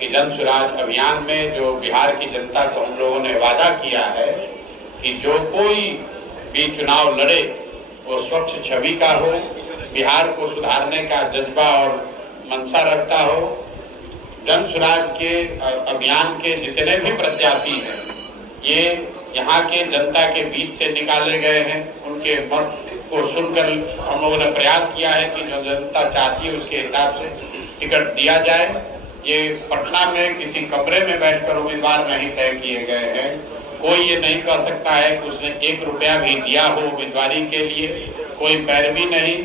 कि जन सुराज अभियान में जो बिहार की जनता को हम लोगों ने वादा किया है कि जो कोई भी चुनाव लड़े वो स्वच्छ छवि का हो, बिहार को सुधारने का जज्बा और मंशा रखता हो। जन सुराज के अभियान के जितने भी प्रत्याशी हैं ये यहाँ के जनता के बीच से निकाले गए हैं। उनके मत को सुनकर हम लोगों ने प्रयास किया है कि जो जनता चाहती है उसके हिसाब से टिकट दिया जाए। ये पटना में किसी कमरे में बैठकर उम्मीदवार नहीं तय किए गए हैं। कोई ये नहीं कह सकता है कि उसने 1 रुपया भी दिया हो उम्मीदवारी के लिए, कोई पैरवी नहीं।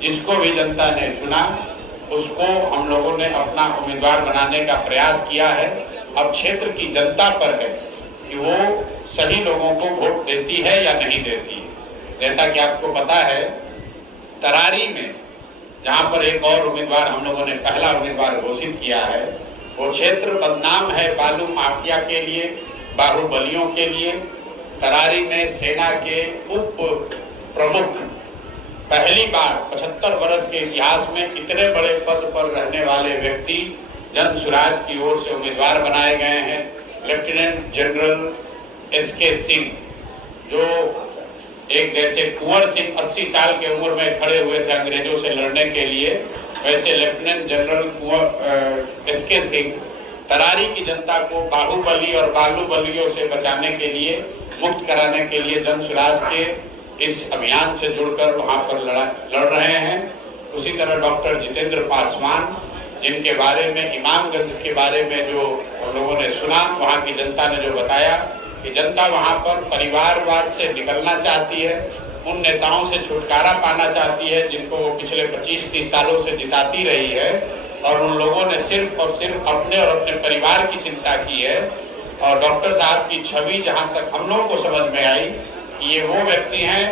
जिसको भी जनता ने चुना उसको हम लोगों ने अपना उम्मीदवार बनाने का प्रयास किया है। अब क्षेत्र की जनता पर है कि वो सही लोगों को वोट देती है या नहीं देती है। जैसा कि आपको पता है तरारी में जहाँ पर एक और उम्मीदवार हम लोगों ने पहला उम्मीदवार घोषित किया है, वो क्षेत्र बदनाम है बालू माफिया के लिए, बाहुबलियों के लिए। तरारी में सेना के उप प्रमुख पहली बार 75 वर्ष के इतिहास में इतने बड़े पद पर रहने वाले व्यक्ति जन सुराज की ओर से उम्मीदवार बनाए गए हैं। लेफ्टिनेंट जनरल एसके सिंह, जो एक जैसे कुंवर सिंह 80 साल की उम्र में खड़े हुए थे अंग्रेजों से लड़ने के लिए, वैसे lieutenant general S K Singh Tarari की जनता को बाहुबली और बालूबलियों से बचाने के लिए, मुक्त कराने के लिए जन सुराज के इस अभियान से जुड़कर वहां पर लड़ रहे हैं। उसी तरह डॉक्टर जितेंद्र पासवान, जिनके बारे में इमामगंज के बारे में जो हम लोगों ने सुना, वहाँ की जनता ने जो बताया कि जनता वहाँ पर परिवारवाद से निकलना चाहती है, उन नेताओं से छुटकारा पाना चाहती है जिनको वो पिछले 25-30 सालों से जिताती रही है, और उन लोगों ने सिर्फ और सिर्फ अपने और अपने परिवार की चिंता की है। और डॉक्टर साहब की छवि जहाँ तक हम लोगों को समझ में आई कि ये वो व्यक्ति हैं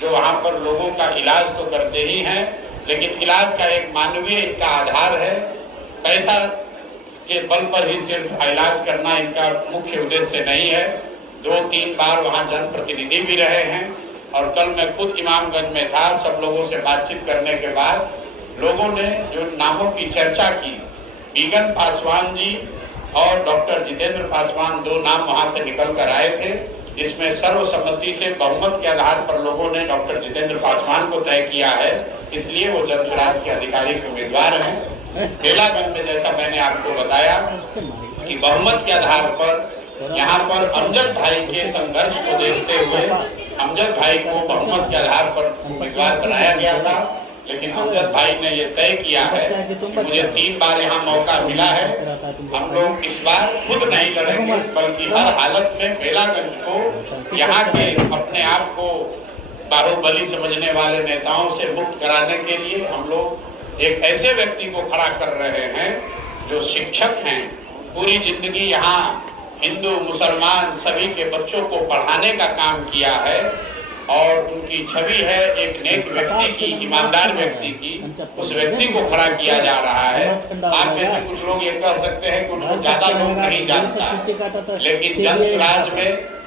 जो वहाँ पर लोगों का इलाज तो करते ही हैं, लेकिन इलाज का एक मानवीय इनका आधार है। पैसा के बल पर ही सिर्फ इलाज करना इनका मुख्य उद्देश्य नहीं है। 2-3 बार वहाँ जनप्रतिनिधि भी रहे हैं, और कल मैं खुद इमामगंज में था। सब लोगों से बातचीत करने के बाद लोगों ने जो नामों की चर्चा की, बीगन पासवान जी और डॉक्टर जितेंद्र पासवान, 2 नाम वहाँ से निकल कर आए थे, जिसमें सर्वसम्मति से बहुमत के आधार पर लोगों ने डॉक्टर जितेंद्र पासवान को तय किया है, इसलिए वो जन सुराज के आधिकारिक उम्मीदवार हैं। बेलागंज में जैसा मैंने आपको बताया कि बहुमत के आधार पर यहाँ पर अमजद भाई के संघर्ष को देखते हुए अमजद भाई को बहुमत के आधार पर उम्मीदवार बनाया गया था, लेकिन अमजद भाई ने ये तय किया है कि मुझे 3 बार यहाँ मौका मिला है, हम लोग इस बार खुद नहीं लड़ेंगे, बल्कि हर हालत में बेलागंज को यहाँ के अपने आप को बाहुबली समझने वाले नेताओं से मुक्त कराने के लिए हम लोग एक ऐसे व्यक्ति को खड़ा कर रहे हैं जो शिक्षक हैं, पूरी जिंदगी यहाँ हिंदू मुसलमान सभी के बच्चों को पढ़ाने का काम किया है, और उनकी छवि है एक नेक व्यक्ति की, ईमानदार व्यक्ति की। उस व्यक्ति को खड़ा किया जा रहा है। आप में से कुछ लोग ये कह सकते हैं कि उनको ज्यादा लोग नहीं जानता, लेकिन जन सुराज में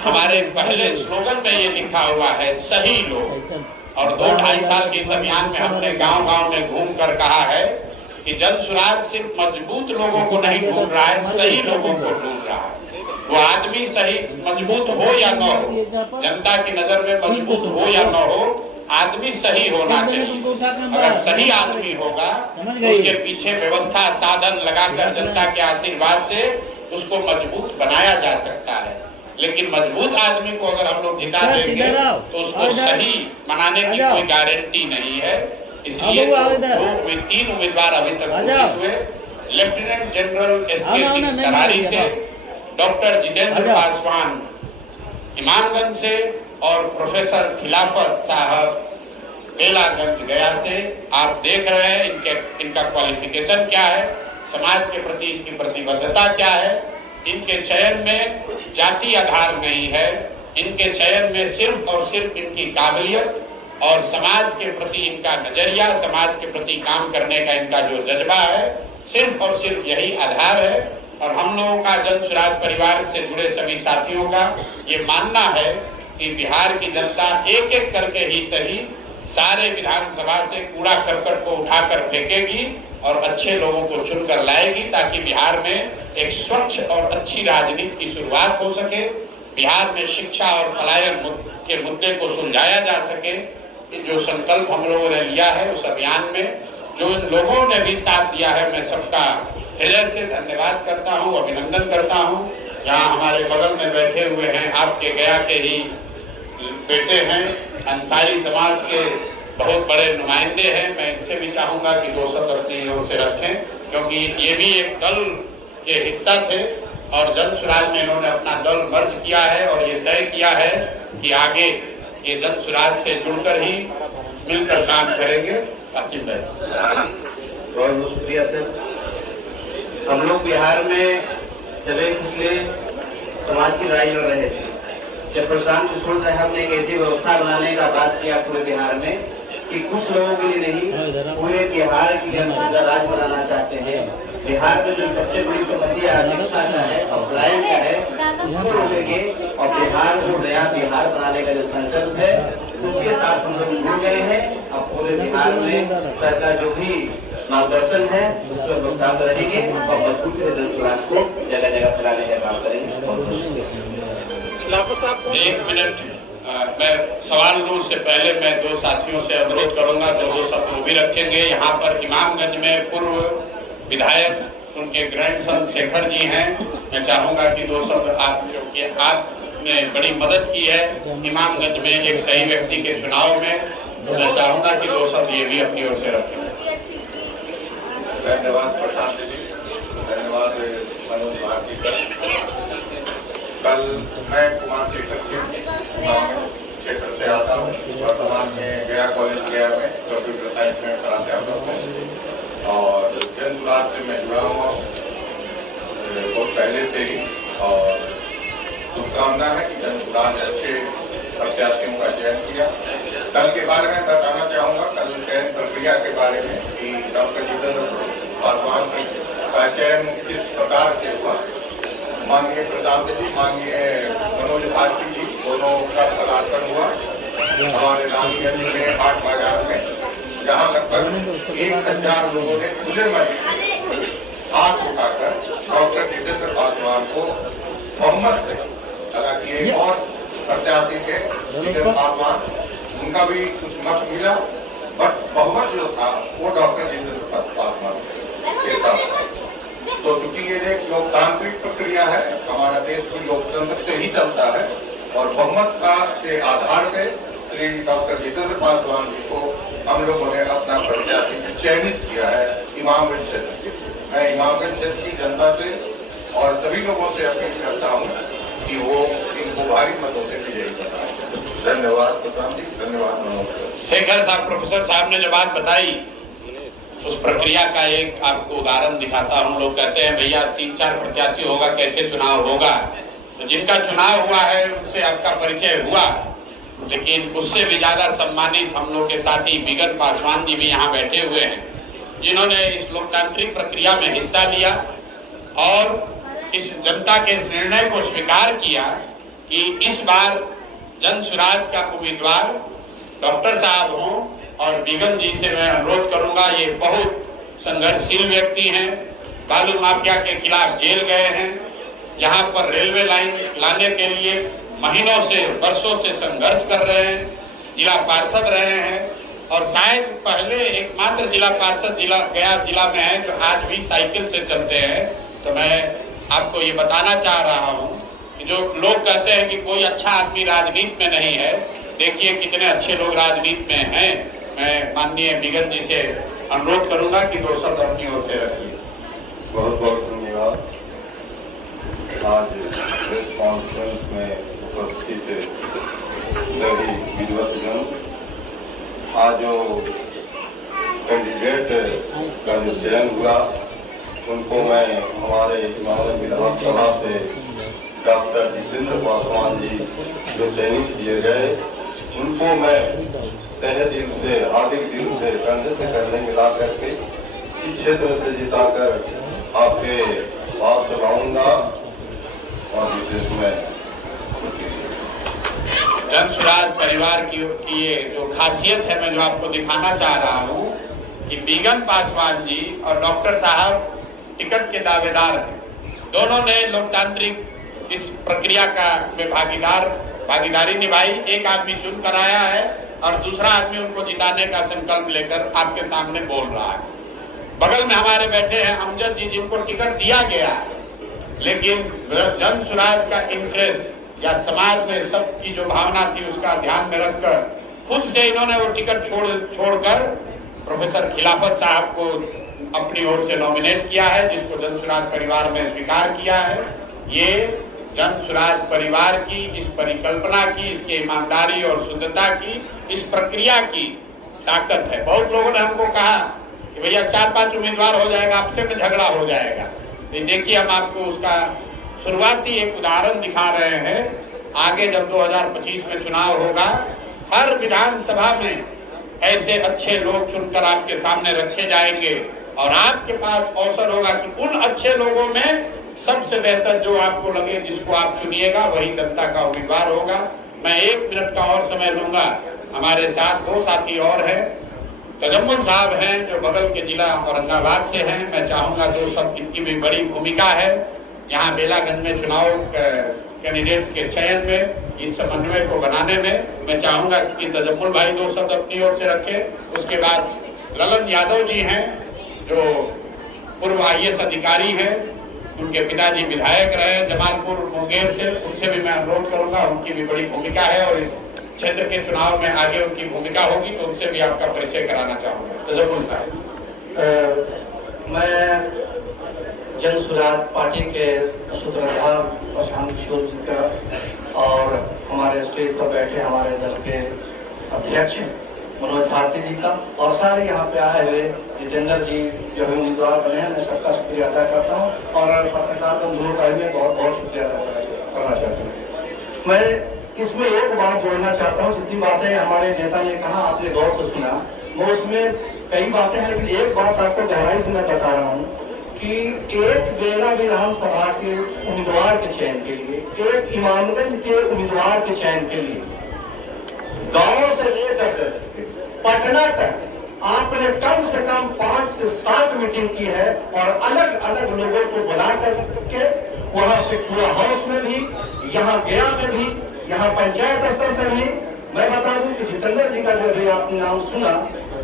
हमारे पहले स्लोगन में ये लिखा हुआ है, सही लोग। और 2-2.5 साल के इस अभियान में हमने गांव-गांव में घूम कर कहा है कि जन सुराज सिर्फ मजबूत लोगों को नहीं ढूंढ रहा है, सही लोगों को ढूंढ रहा है। वो आदमी सही मजबूत हो या न हो, जनता की नजर में मजबूत हो या न हो, आदमी सही होना चाहिए। अगर सही आदमी होगा उसके पीछे व्यवस्था साधन लगाकर जनता के आशीर्वाद से उसको मजबूत बनाया जा सकता है। लेकिन मजबूत आदमी को अगर हम लोग जिता देंगे तो उसको सही बनाने की कोई गारंटी नहीं है। इसलिए 3 उम्मीदवार अभी तक घोषित हुए। Lieutenant general S K Singh Tarari से, डॉक्टर जितेंद्र पासवान इमामगंज से, और प्रोफेसर खिलाफत साहब बेलागंज गया से। आप देख रहे हैं इनका क्वालिफिकेशन क्या है, समाज के प्रति इनकी प्रतिबद्धता क्या है। इनके चयन में जाति आधार नहीं है, इनके चयन में सिर्फ और सिर्फ इनकी काबिलियत और समाज के प्रति इनका नजरिया, समाज के प्रति काम करने का इनका जो जज्बा है, सिर्फ और सिर्फ यही आधार है। और हम लोगों का जन सुराज परिवार से जुड़े सभी साथियों का ये मानना है कि बिहार की जनता एक एक करके ही सही सारे विधानसभा से कूड़ा करकट को उठाकर फेंकेगी और अच्छे लोगों को चुनकर लाएगी, ताकि बिहार में एक स्वच्छ और अच्छी राजनीति की शुरुआत हो सके, बिहार में शिक्षा और पलायन के मुद्दे को सुलझाया जा सके। जो संकल्प हम लोगों ने लिया है उस अभियान में जो लोगों ने भी साथ दिया है, मैं सबका हृदय से धन्यवाद करता हूँ, अभिनंदन करता हूँ। यहाँ हमारे बगल में बैठे हुए हैं, आपके गया के ही बेटे हैं, अंसारी समाज के बहुत बड़े नुमाइंदे हैं। मैं इनसे भी चाहूंगा कि 2 शब्द अपनी ओर से रखें, क्योंकि ये भी एक दल के हिस्सा थे और जन सुराज में इन्होंने अपना दल मर्ज किया है और ये तय किया है कि आगे ये जन सुराज से जुड़कर ही मिलकर काम करेंगे। कासिम भाई बहुत बहुत शुक्रिया सर। हम लोग बिहार में चले पिछले समाज की लड़ाई लड़ रहे थे, जब प्रशांत किशोर साहब ने एक ऐसी व्यवस्था बनाने का बात किया पूरे बिहार में कि कुछ लोगों के लिए नहीं, पूरे बिहार के लिए हम सीधा राज बनाना चाहते हैं। बिहार में जो सबसे बड़ी समस्या शिक्षा का है और पलायन का है, उसको रोकेंगे और बिहार को नया बिहार बनाने का जो संकल्प है उसके साथ हम लोग जुड़ गए हैं। और पूरे बिहार में सरकार जो भी मार्गदर्शन है उस पर लोग साथ रहेंगे और मजबूती से जन सुराज को जगह जगह फैलाने का काम करेंगे। एक मिनट, मैं सवाल लूं उससे पहले मैं 2 साथियों से अनुरोध करूंगा जो 2 शब्द भी रखेंगे। यहाँ पर इमामगंज में पूर्व विधायक उनके ग्रैंडसन शेखर जी हैं, मैं चाहूंगा कि 2 शब्द आप, जो आपने बड़ी मदद की है इमामगंज में एक सही व्यक्ति के चुनाव में, तो मैं चाहूंगा कि 2 शब्द ये भी अपनी ओर से रखें। धन्यवाद प्रशांत जी, धन्यवाद मनोज भारती सर। कल मैं कुमार शेखर क्षेत्र से आता हूँ, वर्तमान में गया कॉलेज गया में कंप्यूटर साइंस में प्राध्यापक हूँ और जन सुराज से मैं जुड़ा हुआ हूँ बहुत पहले से ही। और शुभकामना है कि जन सुराज अच्छे प्रत्याशियों का चयन किया। कल के बारे में बताना चाहूँगा, कल चयन प्रक्रिया के बारे में कि डॉक्टर जितेंद्र पासवान का चयन किस प्रकार से हुआ। माननीय प्रशांत जी, माननीय मनोज भारती जी, दोनों का पदार्पण हुआ हमारे रानीगंज में 8 बाजार में, जहाँ लगभग 1000 लोगों ने खुले मन हाथ उठाकर डॉक्टर जितेंद्र पासवान को बहुमत से, हालांकि एक और प्रत्याशी थे जितेंद्र पासवान, उनका भी कुछ मत मिला, बट बहुमत जो था वो डॉक्टर जितेंद्र पासवान के साथ। तो चूंकि ये एक लोकतांत्रिक प्रक्रिया है, हमारा देश भी लोकतंत्र से ही चलता है और बहुमत का के आधार पे श्री डॉक्टर जितेंद्र पासवान जी को हम लोगों ने अपना प्रत्याशी चयनित किया है इमामगंज क्षेत्र के। मैं इमामगंज क्षेत्र की जनता से और सभी लोगों से अपील करता हूँ कि वो इनको भारी मतों से विजयी बनाए। धन्यवाद प्रशांत जी, धन्यवाद मनोज सर। शेखर साहब, प्रोफेसर साहब ने जो बात बताई उस प्रक्रिया का एक आपको उदाहरण दिखाता हूँ। लोग कहते हैं भैया 3-4 प्रत्याशी होगा, कैसे चुनाव होगा। तो जिनका चुनाव हुआ है उनसे आपका परिचय हुआ, लेकिन उससे भी ज्यादा सम्मानित हम लोग के साथी बिगन पासवान जी भी यहाँ बैठे हुए हैं, जिन्होंने इस लोकतांत्रिक प्रक्रिया में हिस्सा लिया और इस जनता के इस निर्णय को स्वीकार किया कि इस बार जन सुराज का उम्मीदवार डॉक्टर साहब हों। और बिगन जी से मैं अनुरोध करूंगा, ये बहुत संघर्षशील व्यक्ति हैं, बालू माफिया के खिलाफ जेल गए हैं, यहाँ पर रेलवे लाइन लाने के लिए महीनों से वर्षों से संघर्ष कर रहे हैं, जिला पार्षद रहे हैं और शायद पहले एकमात्र जिला पार्षद गया जिला में है जो आज भी साइकिल से चलते हैं। तो मैं आपको ये बताना चाह रहा हूँ कि जो लोग कहते हैं कि कोई अच्छा आदमी राजनीति में नहीं है, देखिए कितने अच्छे लोग राजनीति में हैं। मैं माननीय बिगन जी से अनुरोध करूंगा कि 2 शब्द अपनी ओर से रखिए। बहुत बहुत धन्यवाद। आज प्रेस कॉन्फ्रेंस में उपस्थित सभी विद्वतजन, आज जो कैंडिडेट का जो चयन हुआ उनको मैं हमारे इमामगंज विधानसभा से डॉक्टर जितेंद्र पासवान जी जो चयनित किए गए, उनको मैं तहे दिल से, हार्दिक दिल से, कंधे से कंधे मिला करके इस क्षेत्र से जिताकर आपके पास लाऊंगा। और विशेष में जन सुराज परिवार की ये जो खासियत है, मैं जो आपको दिखाना चाह रहा हूँ कि बिगन पासवान जी और डॉक्टर साहब टिकट के दावेदार हैं। दोनों ने लोकतांत्रिक इस प्रक्रिया का में भागीदारी निभाई। एक आदमी चुन कर आया है और दूसरा आदमी उनको जिताने का संकल्प लेकर आपके सामने बोल रहा है। बगल में हमारे बैठे हैं अमजद जी, जिनको टिकट दिया गया है, लेकिन जन स्वराज का इंटरेस्ट या समाज में सबकी जो भावना थी उसका ध्यान में रखकर खुद से इन्होंने वो टिकट छोड़कर प्रोफेसर खिलाफत साहब को अपनी ओर से नॉमिनेट किया है, जिसको जन स्वराज परिवार में स्वीकार किया है। ये जन स्वराज परिवार की इस परिकल्पना की, इसके ईमानदारी और शुद्धता की, इस प्रक्रिया की ताकत है। बहुत लोगों ने हमको कहा कि भैया 4-5 उम्मीदवार हो जाएगा, आपसे में झगड़ा हो जाएगा। देखिए, हम आपको उसका शुरुआती एक उदाहरण दिखा रहे हैं। आगे जब 2025 में चुनाव होगा, हर विधानसभा में ऐसे अच्छे लोग चुनकर आपके सामने रखे जाएंगे और आपके पास अवसर होगा कि उन अच्छे लोगों में सबसे बेहतर जो आपको लगे, जिसको आप चुनिएगा, वही जनता का उम्मीदवार होगा। मैं 1 मिनट का और समय लूंगा। हमारे साथ 2 साथी और हैं। तजम्मुल साहब हैं जो बगल के जिला औरंगाबाद से हैं। मैं चाहूंगा 2 शब्द, इनकी भी बड़ी भूमिका है यहाँ बेलागंज में चुनाव कैंडिडेट्स के चयन में, इस समन्वय को बनाने में। मैं चाहूंगा कि तजम्मुल भाई 2 शब्द अपनी ओर से रखें। उसके बाद ललन यादव जी हैं जो पूर्व IAS अधिकारी हैं, उनके पिताजी विधायक रहे जमालपुर मुंगेर से। उनसे भी मैं अनुरोध करूंगा, उनकी भी बड़ी भूमिका है और इस क्षेत्र के चुनाव में आगे उनकी भूमिका होगी, तो उनसे भी आपका परिचय कराना चाहूंगा। तजम्मुल साहब। मैं जन स्वराज पार्टी के सूत्रधार प्रशांत किशोर जी का और हमारे स्टेज पर बैठे हमारे दल के अध्यक्ष मनोज भारती जी का और सारे यहाँ पे आए हुए जितेंद्र जी जो है उम्मीदवार बने हैं, मैं सबका शुक्रिया अदा करता हूँ और पत्रकार बंधुओं का भी मैं बहुत बहुत शुक्रिया अदा करना चाहता हूँ। मैं इसमें एक बात जोड़ना चाहता हूँ। जितनी बातें हमारे नेता ने कहा, आपने गौर से सुना, मैं उसमें कई बातें हैं, लेकिन एक बात आपको गहराई से मैं बता रहा हूँ कि एक बेला विधानसभा के उम्मीदवार के चयन के लिए, एक इमामगंज के उम्मीदवार के चयन के लिए गांव से लेकर पटना तक आपने कम से कम 5 से 7 मीटिंग की है और अलग अलग लोगों को बुला करके वहां से पूरा हाउस में भी, यहाँ गया में भी, यहाँ पंचायत स्तर से भी। मैं बता दूं कि जितेंद्र जी का जो भी आपने नाम सुना,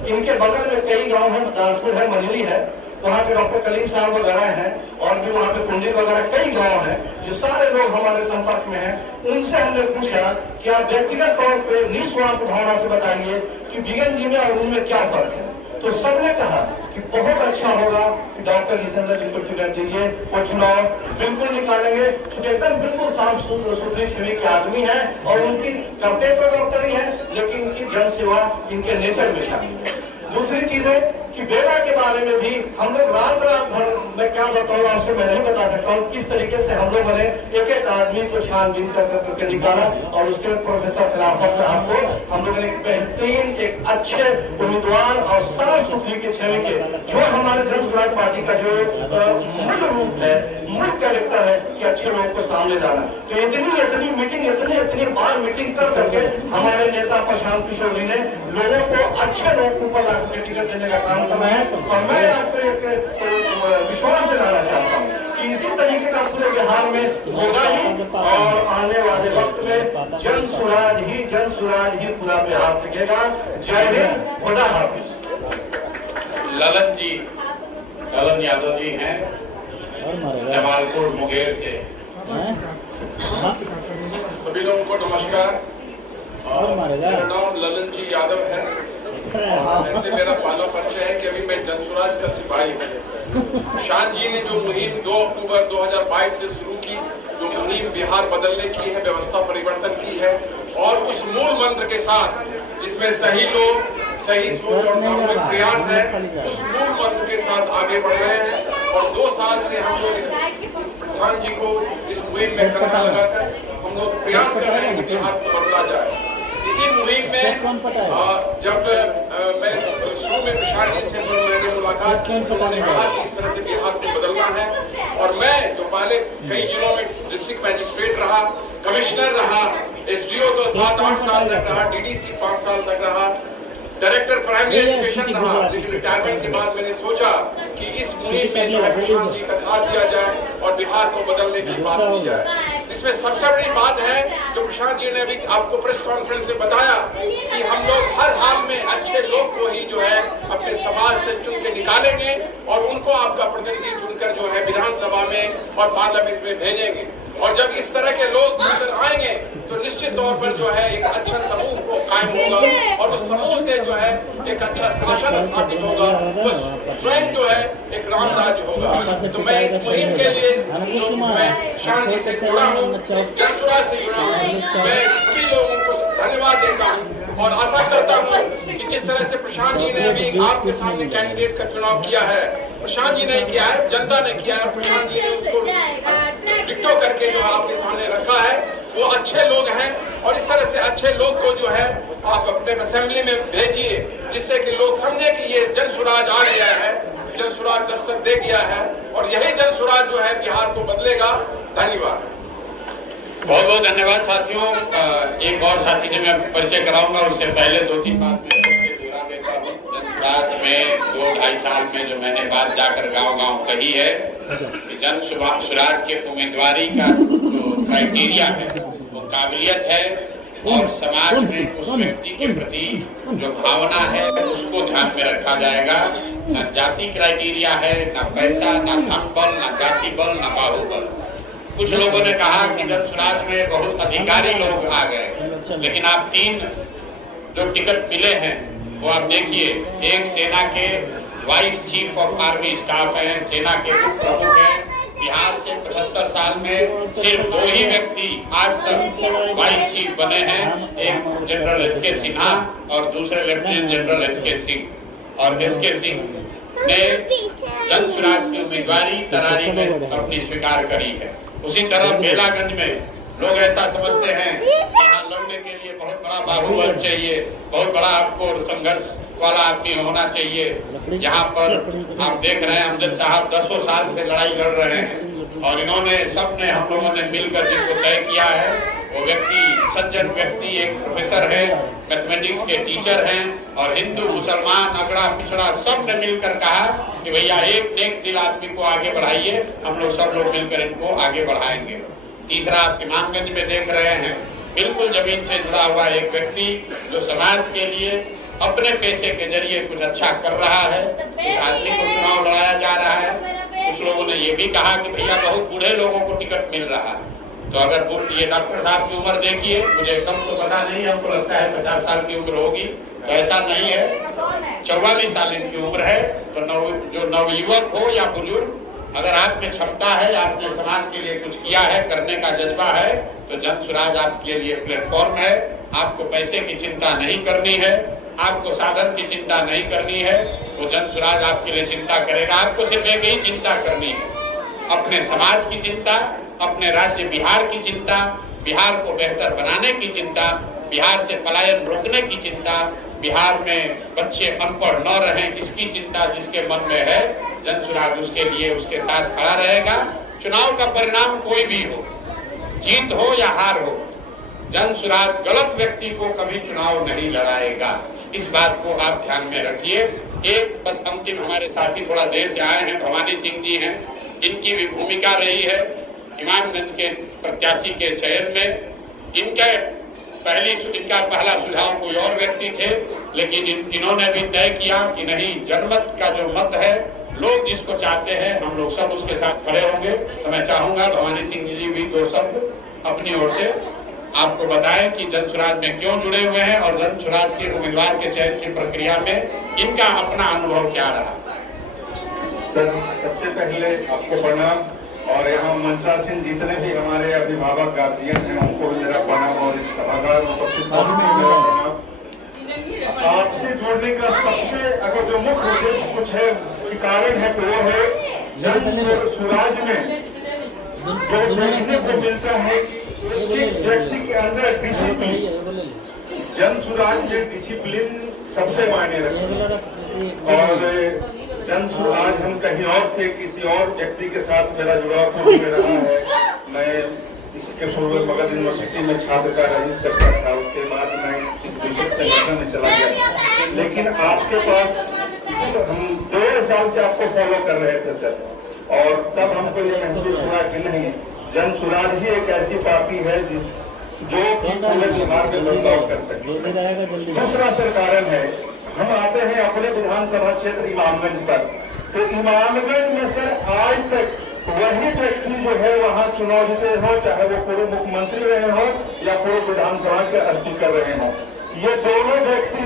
इनके बगल में कई गांव है, दारपुर है, मनली है, वहाँ पे डॉक्टर कलीम साहब वगैरह हैं और भी वहाँ पे कुंडी वगैरह कई गांव हैं, जो सारे लोग हमारे संपर्क में हैं। उनसे हमने पूछा कि आप व्यक्तिगत तौर पे निस्वार्थ भावना से बताइए कि बिगन जी में और उनमें क्या फर्क है। तो सबने कहा कि बहुत अच्छा होगा कि डॉक्टर जितेंद्र जी को टिकट दीजिए, वो चुनाव बिल्कुल निकालेंगे, क्योंकि एकदम बिल्कुल साफ सुथरी छवि के आदमी है और उनकी करते तो डॉक्टर ही है, लेकिन उनकी जन सेवा इनके नेचर में शामिल है। दूसरी चीज है कि बेला के बारे में भी हम लोग रात भर, मैं क्या बताऊं आपसे, मैं नहीं बता सकता हूँ किस तरीके से हम लोगों ने एक एक आदमी को छानबीन करके निकाला और उसके प्रोफेसर खिलाफत साहब को हम लोगों ने बेहतरीन एक अच्छे उम्मीदवार और साफ सुथरी के छवि के, जो हमारे जन स्वराज पार्टी का जो मूल रूप है, मूल कैरेक्टर है कि अच्छे लोगों को सामने लाना। तो इतनी मीटिंग बार मीटिंग कर करके हमारे नेता प्रशांत किशोर जी ने लोगों को अच्छे लोगों को ला करके टिकट देने का काम करना है। और मैं आपको एक विश्वास दिलाना चाहता हूँ कि इसी तरीके का पूरे बिहार में होगा ही और आने वाले वक्त में जन स्वराज ही पूरा बिहार टिकेगा। जय हिंद, खुदा हाफिज। ललन यादव जी हैं जमालपुर मुंगेर से। सभी लोगों को नमस्कार। मेरा नाम ललन जी यादव है। ऐसे मेरा पहला परिचय है कि अभी मैं जन स्वराज का सिपाही हूँ। शान जी ने जो मुहिम 2 अक्टूबर 2022 से शुरू की, जो मुहिम बिहार बदलने की है, व्यवस्था परिवर्तन की है, और उस मूल मंत्र के साथ जिसमें सही लोग, सही सोच और सामूहिक प्रयास है, उस मूल मंत्र के साथ आगे बढ़ रहे हैं। और 2 साल से हम लोग इस प्रधान जी को इस मुहिम में कंधा लगाकर हम लोग प्रयास कर रहे हैं कि बिहार को बदला जाए। इसी मुहिम में जब मैं शुरू में प्रशांत जी से मैंने मुलाकात की, उन्होंने कहा कि इस तरह से बिहार को बदलना है। और मैं जो पहले कई जिलों में डिस्ट्रिक्ट मैजिस्ट्रेट रहा, कमिश्नर रहा, SDO तो 7-8 साल तक रहा, DDC 5 साल तक रहा, डायरेक्टर प्राइमरी एजुकेशन रहा, लेकिन रिटायरमेंट के बाद मैंने सोचा कि इस मुहिम में जो है प्रशांत जी का साथ दिया जाए और बिहार को बदलने की बात की जाए। इसमें सबसे बड़ी बात है जो प्रशांत जी ने अभी आपको प्रेस कॉन्फ्रेंस में बताया कि हम लोग हर हाल में अच्छे लोग को ही जो है अपने समाज से चुन के निकालेंगे और उनको आपका प्रतिनिधि चुनकर जो है विधानसभा में और पार्लियामेंट में भेजेंगे। और जब इस तरह के लोग चुनकर आएंगे तो निश्चित तौर पर जो है एक अच्छा समूह को कायम होगा और उस समूह से जो है एक अच्छा शासन स्थापित होगा, तो स्वयं जो है एक राम राज्य होगा। तो मैं इस मुहिम के लिए जो मैं प्रशांत जी से जुड़ा हूँ, जनसुराज से जुड़ा हूँ, मैं सभी लोगों को धन्यवाद देता हूँ और आशा करता हूँ कि जिस तरह से प्रशांत जी ने अभी आपके सामने कैंडिडेट का चुनाव किया है, प्रशांत जी ने किया है, जनता ने किया है, प्रशांत जी ने उसको डिक्टो करके जो आपके सामने रखा है, वो अच्छे लोग हैं और इस तरह से अच्छे लोग को जो है आप अपने असेंबली में भेजिए जिससे कि लोग समझे कि ये जनसुराज आ गया है, जनसुराज दस्तक दे गया है और यही जनसुराज जो है बिहार को बदलेगा। धन्यवाद। बहुत बहुत धन्यवाद साथियों। एक और साथी से मैं परिचय कराऊंगा, उससे पहले 2-3 बात मैं फिर से दोहरा देता हूँ। जनसुराज में 2-2.5 साल में जो मैंने बात जाकर गांव-गांव कही है कि जनसुराज के उम्मीदवारी का जो क्राइटेरिया है वो काबिलियत है और समाज में उस व्यक्ति के प्रति जो भावना है उसको ध्यान में रखा जाएगा। न जाति क्राइटेरिया है, न पैसा, न धन बल, न जाति बल, न बाहुबल। कुछ लोगों ने कहा कि जनसुराज में बहुत अधिकारी लोग आ गए, लेकिन आप 3 जो टिकट मिले हैं वो आप देखिए, एक सेना के vice chief of army staff हैं, सेना के उप प्रमुख हैं। बिहार से 75 साल में सिर्फ 2 ही व्यक्ति आज तक वाइस चीफ बने हैं, एक जनरल एसके सिन्हा और दूसरे लेफ्टिनेंट जनरल एसके सिंह। और एसके सिंह ने जनसुराज की उम्मीदवारी तरारी में अपनी स्वीकार करी है। उसी तरह बेलागंज में लोग ऐसा समझते हैं कि यहाँ लड़ने के लिए बहुत बड़ा बाहुबल चाहिए, बहुत बड़ा आपको संघर्ष वाला आदमी होना चाहिए। यहाँ पर आप देख रहे हैं अमजद साहब 10 साल से लड़ाई लड़ रहे हैं और इन्होंने सबने हम लोगों ने मिलकर जिनको तय किया है वो व्यक्ति सज्जन व्यक्ति एक प्रोफेसर है, मैथमेटिक्स के टीचर हैं और हिंदू मुसलमान अगड़ा पिछड़ा सब ने मिलकर कहा कि भैया एक नेक दिल आदमी को आगे बढ़ाइए, हम लोग सब लोग मिलकर इनको आगे बढ़ाएंगे। तीसरा आप इमामगंज में देख रहे हैं बिल्कुल जमीन से जुड़ा हुआ एक व्यक्ति जो समाज के लिए अपने पैसे के जरिए कुछ अच्छा कर रहा है, इस आदमी को चुनाव लड़ाया जा रहा है। कुछ लोगों ने ये भी कहा कि भैया बहुत बूढ़े लोगों को टिकट मिल रहा है, तो अगर ये डॉक्टर साहब की उम्र देखिए, मुझे एकदम तो पता नहीं, हमको लगता है 50 साल की उम्र होगी, तो ऐसा नहीं है, 44 साल इनकी उम्र है। तो जो नवयुवक हो या बुजुर्ग, अगर आप में क्षमता है, आपने समाज के लिए कुछ किया है, करने का जज्बा है, तो जनसुराज आपके लिए प्लेटफॉर्म है। आपको पैसे की चिंता नहीं करनी है, आपको साधन की चिंता नहीं करनी है, तो जनसुराज आपके लिए चिंता करेगा। आपको सिर्फ एक ही चिंता करनी है, अपने समाज की चिंता, अपने राज्य बिहार की चिंता, बिहार को बेहतर बनाने की चिंता, बिहार से पलायन रोकने की चिंता, बिहार में बच्चे अनपढ़ न रहें इसकी चिंता जिसके मन में है, जनसुराज उसके लिए उसके साथ खड़ा रहेगा। चुनाव का परिणाम कोई भी हो, जीत हो या हार हो, जनसुराज गलत व्यक्ति को कभी चुनाव नहीं लड़ाएगा। इस बात को आप ध्यान में रखिए। एक बस अंतिम, हमारे साथी थोड़ा देर से आए हैं, भवानी सिंह जी हैं, इनकी भी भूमिका रही है इमामगंज के प्रत्याशी के चयन में। इनका पहला सुझाव कोई और व्यक्ति थे, लेकिन इन्होंने भी तय किया कि नहीं, जनमत का जो मत है, लोग जिसको चाहते हैं हम लोग सब उसके साथ खड़े होंगे। तो मैं चाहूंगा भवानी सिंह जी भी 2 शब्द अपनी ओर से आपको बताएं कि जनसुराज में क्यों जुड़े हुए हैं और जनसुराज के उम्मीदवार के चयन की प्रक्रिया में इनका अपना अनुभव क्या रहा। सर, सबसे पहले आपको प्रणाम और यहाँ मंचासीन जितने भी हमारे अभिभावक गार्जियन हैं उनको भी मेरा प्रणाम और इस सभागार में उपस्थित सभी को मेरा प्रणाम। आपसे जोड़ने का सबसे अगर जो मुख्य उद्देश्य कुछ है, कोई कारण है, तो वो है जनसुराज में जो देखने को मिलता है एक व्यक्ति के अंदर डिसिप्लिन, जनसुराज में डिसिप्लिन सबसे मायने रखता है। और जनसुराज हम कहीं और थे, किसी और व्यक्ति के साथ मेरा जुड़ाव तो नहीं रहा है। मैं इसके पूर्व मगध यूनिवर्सिटी में छात्र का राजनीति करता था। उसके बाद मैं इस विश्व संगठन में चला गया। लेकिन आपके पास हम 1.5 साल से आपको फॉलो कर रहे थे सर, और तब हमको ये महसूस हुआ कि नहीं, जन सुराज ही एक ऐसी पार्टी है जो पूरे बिहार में बदलाव कर सके। दूसरा सर कारण है, हम आते हैं अपने विधानसभा क्षेत्र इमामगंज तक, तो इमामगंज में सर आज तक वही व्यक्ति जो है वहाँ चुनाव जीते हो, चाहे वो पूर्व मुख्यमंत्री रहे हो या पूर्व विधानसभा के स्पीकर रहे हो, ये दोनों व्यक्ति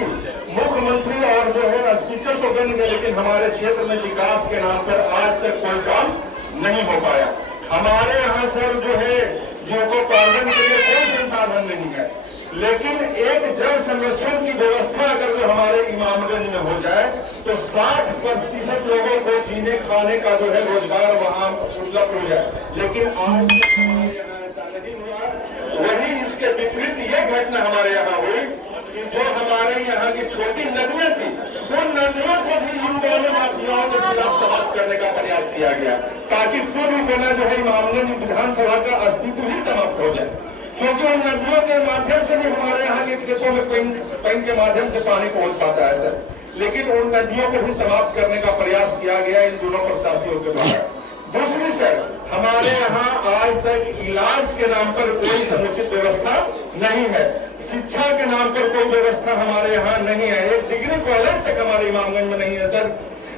मुख्यमंत्री और जो है स्पीकर तो बन गए, लेकिन हमारे क्षेत्र में विकास के नाम पर आज तक कोई काम नहीं हो पाया। हमारे यहाँ सर जो है जीविकोपार्जन के लिए कोई संसाधन नहीं है, लेकिन एक जल संरक्षण की व्यवस्था अगर जो हमारे इमामगंज में हो जाए तो 60% लोगों को जीने खाने का जो है रोजगार वहाँ उपलब्ध हो जाए। लेकिन आज हमारे यहाँ ऐसा नहीं हुआ। वही इसके विपरीत ये घटना हमारे यहाँ हुई कि जो हमारे यहाँ की छोटी नदियां थी, उन नदियों को भी इन दोनों माफियाओं के खिलाफ समाप्त करने का प्रयास किया गया, ताकि पूर्व बना जो है इमामगंज विधानसभा का अस्तित्व ही समाप्त हो जाए। क्योंकि उन नदियों के माध्यम से भी हमारे यहाँ के खेतों में पानी के माध्यम से पानी पहुंच पाता है सर, लेकिन उन नदियों को भी समाप्त करने का प्रयास किया गया इन दोनों प्रत्याशियों के द्वारा। दूसरी सर, हमारे यहाँ आज तक इलाज के नाम पर कोई समुचित व्यवस्था नहीं है, शिक्षा के नाम पर कोई व्यवस्था हमारे यहाँ नहीं है, एक डिग्री कॉलेज तक हमारे इमामगंज में नहीं है सर,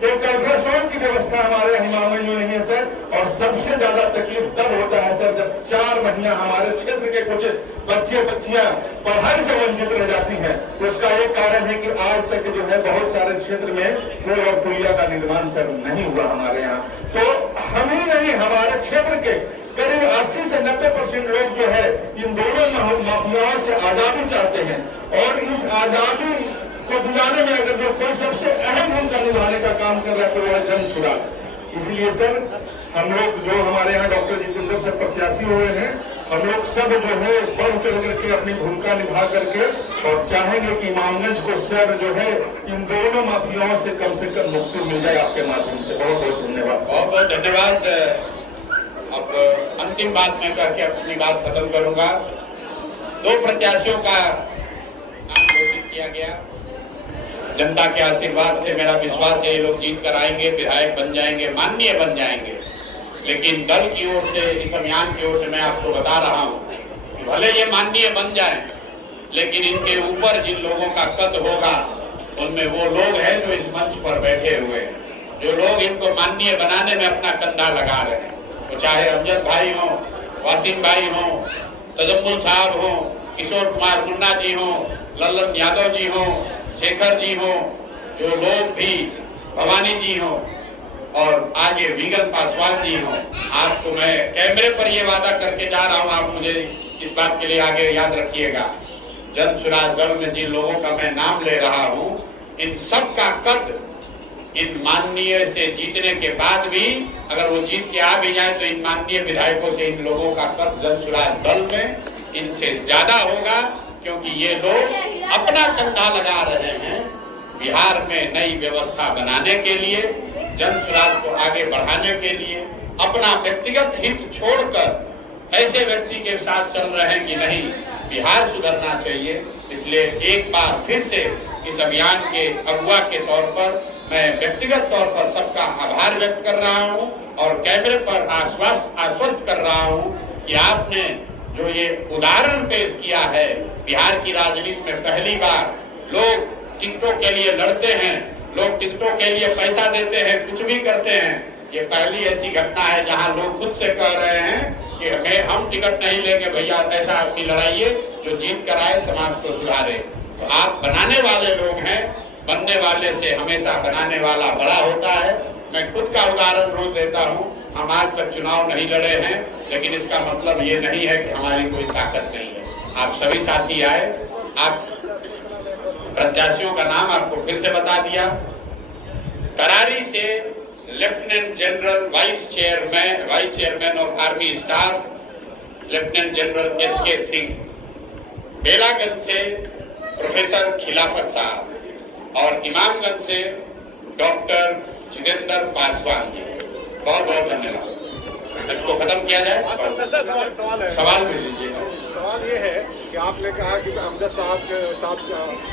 एक अल्ट्रासाउंड की व्यवस्था हमारे इमामगंज में नहीं है सर। और सबसे ज्यादा तकलीफ तब होता है सर जब 4 महीना हमारे क्षेत्र के कुछ बच्चे बच्चियां पढ़ाई से वंचित रह जाती हैं। उसका एक कारण है कि आज तक जो है बहुत सारे क्षेत्र में पुल और पुलिया का निर्माण सर नहीं हुआ हमारे यहाँ। तो हम ही नहीं, हमारे क्षेत्र के करीब 80 से 90% लोग जो है इन दोनों माफियाओं से आजादी चाहते हैं, और इस आजादी को दिलाने में अगर जो कोई सबसे अहम भूमिका निभाने का काम कर रहा है तो वह जन सुराग। इसलिए सर हम लोग जो हमारे यहाँ डॉक्टर जितेंद्र सर प्रत्याशी हुए हैं, हम लोग सब जो है बढ़ चढ़ करके अपनी भूमिका निभा करके और चाहेंगे कि इमामगंज को सर जो है इन दोनों माफियाओं से कम मुक्ति मिल जाए आपके माध्यम से। बहुत बहुत धन्यवाद। बहुत बहुत धन्यवाद। अब अंतिम बात मैं करके अपनी बात खत्म करूंगा। 2 प्रत्याशियों का नाम घोषित किया गया। जनता के आशीर्वाद से मेरा विश्वास है ये लोग जीत कर आएंगे, विधायक बन जाएंगे, माननीय बन जाएंगे। लेकिन दल की ओर से, इस अभियान की ओर से मैं आपको बता रहा हूँ कि भले ये माननीय बन जाएं, लेकिन इनके ऊपर जिन लोगों का कद होगा उनमें वो लोग हैं जो इस मंच पर बैठे हुए हैं, जो लोग इनको माननीय बनाने में अपना कंधा लगा रहे हैं। तो चाहे अमजद भाई हो, वासिम भाई हो, तजम्मुल साहब हो, किशोर कुमार मुन्ना जी हो, लल्लन यादव जी हो, शेखर जी हो, जो लोग भी, भवानी जी हो, और आगे विगत पासवान जी हो, आपको मैं कैमरे पर ये वादा करके जा रहा हूँ, आप मुझे इस बात के लिए आगे याद रखिएगा। जन सुराज दल में जिन लोगों का मैं नाम ले रहा हूँ, इन सब का कद इन माननीय से जीतने के बाद भी अगर वो जीत के आ भी जाए तो इन माननीय विधायकों से इन लोगों का कद जन सुराज दल में इनसे ज्यादा होगा, क्योंकि ये लोग अपना कंधा लगा रहे हैं बिहार में नई व्यवस्था बनाने के लिए, जन सुराज को आगे बढ़ाने के लिए, अपना व्यक्तिगत हित छोड़कर ऐसे व्यक्ति के साथ चल रहे हैं कि नहीं बिहार सुधरना चाहिए। इसलिए एक बार फिर से इस अभियान के अगुवा के तौर पर मैं व्यक्तिगत तौर पर सबका आभार व्यक्त कर रहा हूं और कैमरे पर आश्वस्त कर रहा हूं कि आपने जो ये उदाहरण पेश किया है, बिहार की राजनीति में पहली बार लोग टिकटों के लिए लड़ते हैं, लोग टिकटों के लिए पैसा देते हैं, कुछ भी करते हैं। ये पहली ऐसी घटना है जहां लोग खुद से कह रहे हैं कि हम टिकट नहीं लेंगे भैया, ऐसा अपनी लड़ाइए जो जीत कर आए, समाज को सुधारे। तो आप बनाने वाले लोग हैं, बनने वाले से हमेशा बनाने वाला बड़ा होता है। मैं खुद का उदाहरण रोज देता हूँ, हम आज तक चुनाव नहीं लड़े हैं, लेकिन इसका मतलब ये नहीं है कि हमारी कोई ताकत नहीं है। आप सभी साथी आए, आप प्रत्याशियों का नाम आपको फिर से बता दिया। करारी से lieutenant general vice chairman of army staff lieutenant general S K Singh, Belaganj से प्रोफेसर खिलाफत साहब और इमामगंज से डॉक्टर जितेंद्र पासवान जी। बहुत बहुत धन्यवाद। इसको खत्म किया जाए। सवाल है। सवाल मिल लीजिएगा। सवाल ये है कि आपने कहा कि अमजद साहब के साथ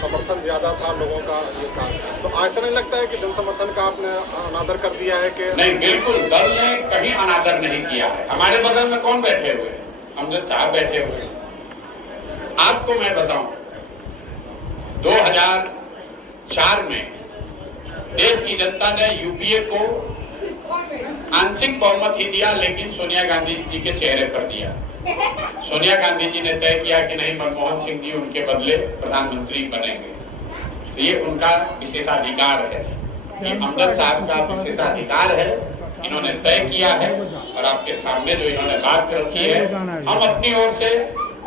समर्थन ज्यादा था लोगों का, ये कहा, तो ऐसा नहीं लगता है कि जन समर्थन का आपने अनादर कर दिया है कि नहीं, बिल्कुल दल ने कहीं अनादर नहीं किया है। हमारे बगल में कौन बैठे हुए हैं? अमजद साहब बैठे हुए हैं। आपको मैं बताऊं, 2004 में देश की जनता ने यूपीए को आंशिक बहुमत ही दिया, लेकिन सोनिया गांधी जी के चेहरे पर दिया। सोनिया गांधी जी ने तय किया कि नहीं, मनमोहन सिंह जी उनके बदले प्रधानमंत्री बनेंगे। तो ये उनका विशेषाधिकार है, ये अमजद साहब का विशेषाधिकार है। इन्होंने तय किया है और आपके सामने जो इन्होंने बात रखी है, हम अपनी ओर से,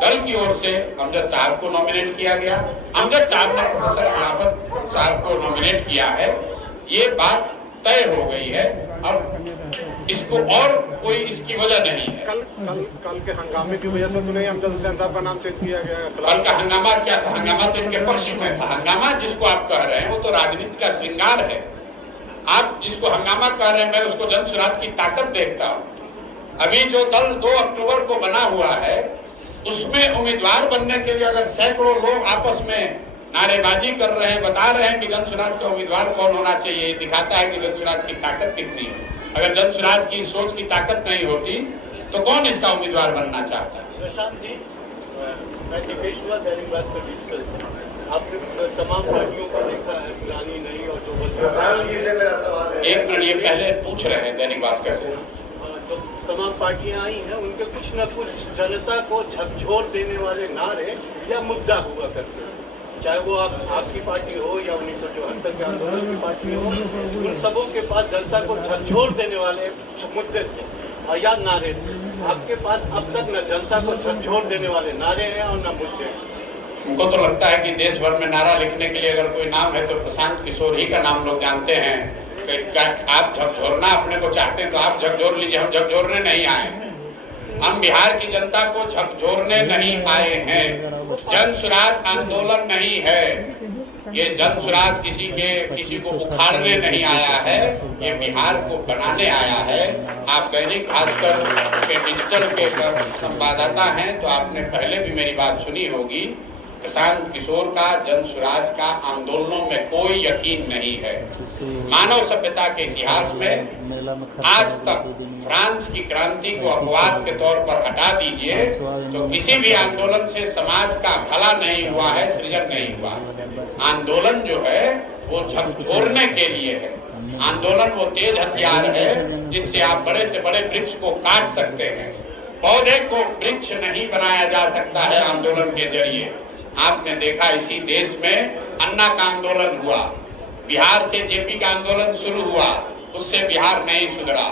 दल की ओर से अमजद साहब को नॉमिनेट किया गया। अमजद साहब ने प्रोफेसर खिलाफत साहब को नॉमिनेट किया है। ये बात तय हो गई है। अब इसको और कोई इसकी वजह नहीं है। कल के हंगामे की वजह से तो नहीं अमजद हुसैन साहब का नाम चेंज किया गया? कल का हंगामा क्या था? हंगामा तो इनके पक्ष में था। हंगामा जिसको आप कह रहे हैं वो तो राजनीति का श्रृंगार है। आप जिसको हंगामा कह रहे हैं, मैं उसको जन स्वराज की ताकत देखता हूँ। अभी जो दल 2 अक्टूबर को बना हुआ है, उसमें उम्मीदवार बनने के लिए अगर सैकड़ों लोग आपस में नारेबाजी कर रहे हैं, बता रहे हैं कि जन स्वराज का उम्मीदवार कौन होना चाहिए, दिखाता है कि जन स्वराज की ताकत कितनी है। अगर जन स्वराज की सोच की ताकत नहीं होती तो कौन इसका उम्मीदवार बनना चाहता है? प्रशांत जी, मैं दिपेश हुआ दैनिक भास्कर डिजिटल से। आपने तमाम पार्टियों को देखा है, पुरानी नई, और जो मेरा सवाल है। एक मिनट, ये पहले पूछ रहे हैं दैनिक भास्कर से। जो तमाम पार्टियां आई हैं, उनके कुछ न कुछ जनता को झकझोर देने वाले नारे या मुद्दा हुआ करते हैं, चाहे वो आपकी पार्टी हो या 1974 के आंदोलन की पार्टी हो। उन सबों के पास जनता को झकझोर देने वाले मुद्दे थे या नारे थे। आपके पास अब तक न जनता को झकझोर देने वाले नारे हैं और न मुद्दे। हमको तो लगता है कि देश भर में नारा लिखने के लिए अगर कोई नाम है तो प्रशांत किशोर ही का नाम लोग जानते हैं। आप झकझोरना अपने को चाहते हैं तो आप झकझोर लीजिए, हम झकझोरने नहीं आए हैं। हम बिहार की जनता को झकझोरने नहीं आए हैं। जन स्वराज आंदोलन नहीं है, ये जन स्वराज किसी को उखाड़ने नहीं आया है, ये बिहार को बनाने आया है। आप दैनिक भास्कर के डिजिटल के संवाददाता हैं तो आपने पहले भी मेरी बात सुनी होगी। प्रशांत किशोर का जन स्वराज का आंदोलनों में कोई यकीन नहीं है। मानव सभ्यता के इतिहास में आज तक फ्रांस की क्रांति को अपवाद के तौर पर हटा दीजिए तो किसी भी आंदोलन से समाज का भला नहीं हुआ है, सृजन नहीं हुआ। आंदोलन जो है वो झकझोरने के लिए है। आंदोलन वो तेज हथियार है जिससे आप बड़े से बड़े वृक्ष को काट सकते हैं। पौधे को वृक्ष नहीं बनाया जा सकता है आंदोलन के जरिए। आपने देखा इसी देश में अन्ना का आंदोलन हुआ, बिहार से जेपी का आंदोलन शुरू हुआ, उससे बिहार नहीं सुधरा।